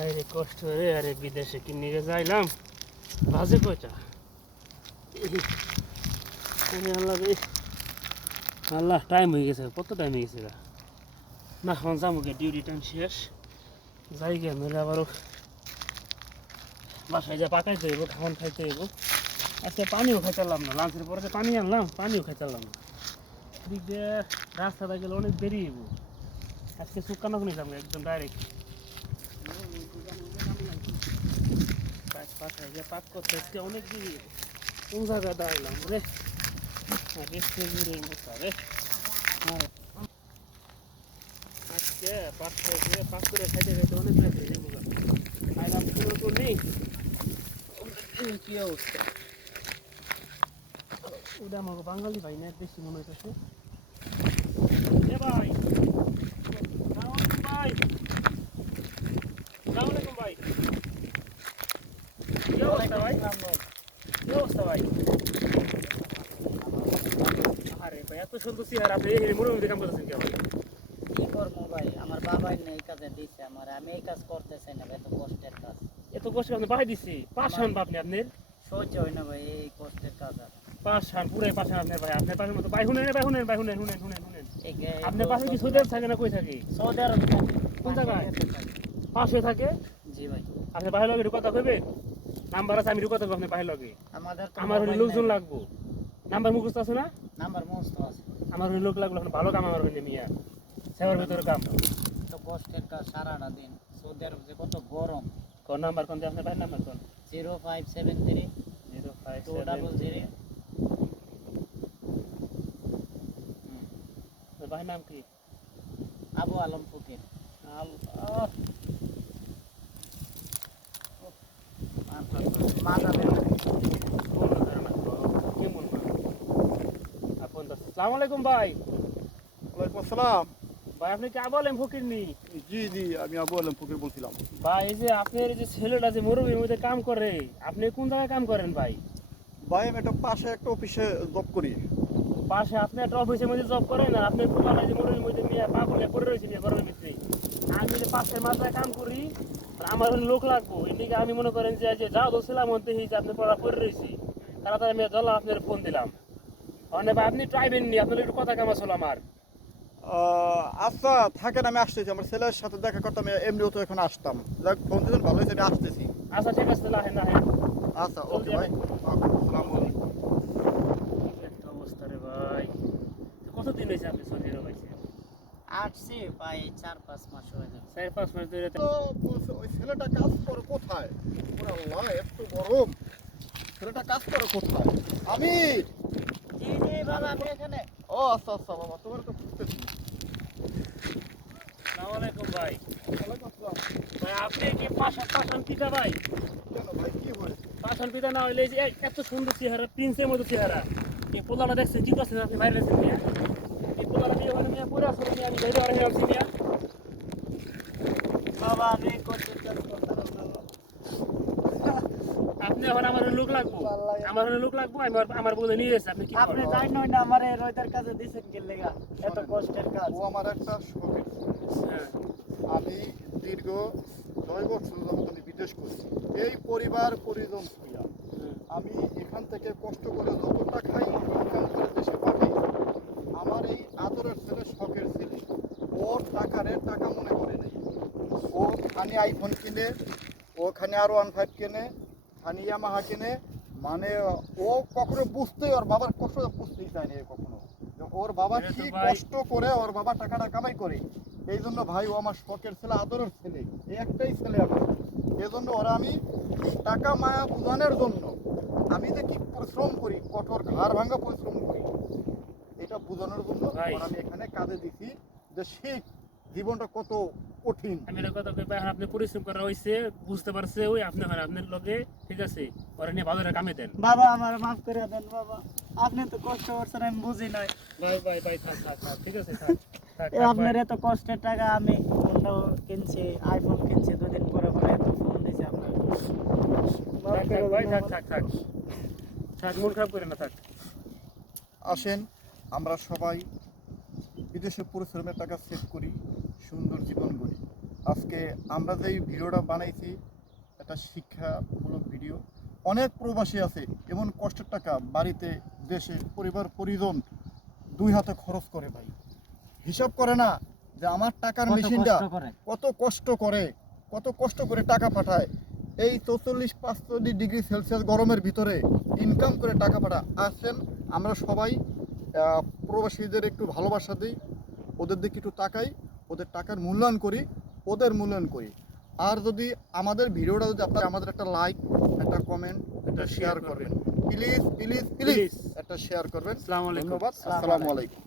আরে কষ্ট রে, আরে বিদেশে কি নিয়ে যাইলাম, বাজে কয়টা। আরে আল্লাহ রে, আল্লাহ টাইম হয়ে গেছে, কত টাইম হয়ে গেছে না। এখন যাবো গে, ডিউটি টাইম শেষ, যাই গে মেলে আবারও বাসায় যা পাকাইতে হইব, খাওয়ান খাইতে হইব। আজকে পানিও খাইতারলাম না, লাঞ্চের পরে যে পানি আনলাম পানিও খাইতারলাম না। দিক দিয়ে রাস্তাটা গেলে অনেক দেরি হইব। আজকে শুকানো নিয়ে যাবো একদম ডাইরেক্ট পাঠায় গিয়ে পাক করতে। আজকে অনেক দেরি কোন জায়গায় দাঁড়ালাম রে, রে আজকে পাক করে পাক করে খাইতে খাইতে অনেক লাগে খাইলাম পুরো তো নেই। কি অবস্থা, ওটা আমাকে বাঙালি ভাই না বেশি মনে হইতেছে। ভাই ভাই সালামালাইকুম ভাই, কি অবস্থা ভাই? কি অবস্থা ভাই? আরে ভাই এত সুন্দর চেহারা, আপনি এই মরুভূমিতে কাম করতেছেন কেন? কি করবো ভাই, আমার বাবাই না এই কাজে দিচ্ছে আমার, আমি এই কাজ করতেছি না ভাই, এত কষ্টের কাজ। এত কষ্ট আপনি বাড়াই দিচ্ছি, পাশান বা আপনি আপনার সহ্য হয় না ভাই এই কষ্টের কাজ। আর পাশান পুরাই পাশান আপনার ভাই, আপনার পাশের মতো ভাই শুনেন ভাই, শুনেন ভাই, শুনেন শুনেন শুনেন শুনেন এই আপনার পাশে কি সৌদি আরব থাকে না কই থাকে? সৌদি আরব থাকে। কোন জায়গায়? পাশে থাকে? জি ভাই। আপনি বাইরে লগে কথা কইবেন? নাম্বার আছে, আমি কথা কইব আপনার বাইরে লগে। আমাদের তো আমার হলে মোবাইল লোকজন নাই। লাগবো, নাম্বার মুখস্থ আছে না? নাম্বার মস্ত আছে। আমার হলে লোক লাগলো, ভালো কাম আমার হইলে মিয়া, সেবার ভিতরে কাম। তো কষ্টের কাজ সারাটা দিন, সৌদি আরব যে কত গরম। কোন নাম্বার কোন আপনার ভাই নাম্বার কোন? 0573 200। 057 ভাই নাম কি? আবু আলম ফকির। আল্লাহ মাজা দেন। আসসালামু আলাইকুম ভাই। ওয়ালাইকুম আসসালাম। ভাই আপনি কি আবু আলম ফকির নি? জি জি, আমি আবু আলম ফকির বলছিলাম। ভাই এই যে আপনার এই যে ছেলেটা যে মরুভূমির মধ্যে কাম করে, আপনি কোন জায়গায় কাম করেন ভাই? ভাই আমি একটা পাশে একটা অফিসে জব করি। পাশে আপনি একটা অফিসের মধ্যে জব করেন, আর আপনি পুরাটা যে মরুভূমির মধ্যে নিয়ে পা বলে পড়ে রয়েছেন গরমের ভিতরে। আমি যে পাশের মাথায় কাম করি, আর আমার লোক লাগবো এদিকে, আমি মনে করেন যে যাও তো ছিলাম অন্তে যে আপনি পড়া পড়ে রয়েছি, তাড়াতাড়ি আমি জল আপনার ফোন দিলাম। মানে ভাই আপনি ট্রাইবেন নি, আপনার একটু কথা কাম আসলো আমার। আচ্ছা থাকেন, আমি আসতেছি, আমার ছেলের সাথে দেখা করতাম, এমনিও তো এখন আসতাম। যাক ফোন দিয়েছেন, ভালো হয়েছে, আমি আসতেছি। আচ্ছা ঠিক আছে, না না হ্যাঁ আচ্ছা ওকে ভাই, আসসালামু আলাইকুম। একটা অবস্থা রে ভাই। কতদিন হয়েছে আপনি সৌদি আরব আইছেন? আসছি ভাই 4-5 মাস হয়ে যাবে। 4-5 মাস ধরে তো বলছে ওই ছেলেটা কাজ করে কোথায়? ওরে আল্লাহ, এত গরম, ছেলেটা কাজ করে কোথায়? আমি জি জি বাবা, আমি এখানে। ও আচ্ছা আচ্ছা বাবা, তোমার তো বুঝতেছি। আসসালামু আলাইকুম ভাই। ওয়ালাইকুম আসসালাম। ভাই আপনি কি পাশান পিতা ভাই? কেন ভাই, কি হয়েছে? পাশান পিতা না হইলে এই যে এত সুন্দর চেহারা, প্রিন্সের মতো চেহারা, এই পোলাটা দেখছেন জিত আছেন আপনি বাইরে আছেন মিয়া, এই পোলাটা দিয়ে ওখানে মিয়া পড়ে আসলে মিয়া, আমি বাইরে আর আছি মিয়া। বাবা আমি কষ্টের কাজ করতাম না বাবা। আপনি এখন আমার লোক লাগবো, আমার লোক লাগবো, আমার বলে নিয়ে এসে আপনি কি আপনি করবেন? জানেন না আমার এই রোদের কাজে দিছেন কি লেগা, এত কষ্টের কাজ। ও আমার একটা শখের ছেলে। হ্যাঁ আমি দীর্ঘ 9 বছর যাবত আমি বিদেশ করছি, এই পরিবার পরিজন হইয়া আমি এখান থেকে কষ্ট করে যতটা খাই ইনকাম করে দেশে পাঠাই। আমার এই আদরের ছেলে, শখের ছেলে, ওর টাকা মনে করে নেই। ও খানি আইফোন কিনে, ও খানি R15 কিনে, খানি ইয়ামাহা কিনে, মানে ও কখনো বুঝতেই, ওর বাবার কষ্ট বুঝতেই চায়নি কখনো, যে ওর বাবা এটা তো কি ভাই- কষ্ট করে ওর বাবা টাকাটা কামাই করে। এই জন্য ভাই ও আমার শখের ছেলে, আদরের ছেলে, এই একটাই ছেলে আমার। এই জন্য ওরা আমি টাকা মায়া বুঝানোর জন্য আমি যে কি পরিশ্রম করি, কঠোর ঘাড় ভাঙা পরিশ্রম করি, এটা বোঝানোর জন্য ভাই। ওরা আমি এখানে কাজে দিছি, যে শিখ জীবনটা কত কঠিন। আমি এটা কথা কই ভাই, আপনি পরিশ্রম করা হইছে, বুঝতে পারছে ওই আপনি হয় আপনার লগে, ঠিক আছে, ওরা নিয়ে ভালো কামে দেন। বাবা আমার মাফ করে দেন বাবা, আপনি তো কষ্ট করছেন আমি বুঝি নাই। ভাই ভাই ভাই থাক থাক থাক, ঠিক আছে থাক থাক এই থাক আপনার ভাই। এত কষ্টের টাকা, আমি ফোনটা কিনছি, আইফোন কিনছি, 2 দিন পরে পরে এত ফোন দিয়েছি আপনার। মাফ থাক করে থাক ভাই, দেন থাক বাবা। থাক থাক থাক, মন খারাপ করে না, থাক। আসেন আমরা সবাই বিদেশে পরিশ্রমের টাকা সেভ করি, সুন্দর জীবন গড়ি। আজকে আমরা যে ভিডিওটা বানাইছি একটা শিক্ষামূলক ভিডিও। অনেক প্রবাসী আছে এমন কষ্টের টাকা বাড়িতে দেশে পরিবার পরিজন দুই হাতে খরচ করে ভাই, হিসাব করে না যে আমার টাকার কত মেশিনটা কষ্ট করে। কত কষ্ট করে টাকা পাঠায়। এই 44-45 ডিগ্রি সেলসিয়াস গরমের ভিতরে ইনকাম করে টাকা পাঠায়। আসেন আমরা সবাই প্রবাসীদের একটু ভালোবাসা দিই, ওদের দিকে একটু তাকাই, ওদের টাকার মূল্যায়ন করি, ওদের মূল্যায়ন করি। আর যদি আমাদের ভিডিওটা যদি আপনারা আমাদের একটা লাইক, একটা কমেন্ট, একটা শেয়ার করবেন, প্লিজ প্লিজ প্লিজ প্লিজ একটা শেয়ার করবেন। আসসালামু আলাইকুম। ধন্যবাদ, আসসালামু আলাইকুম।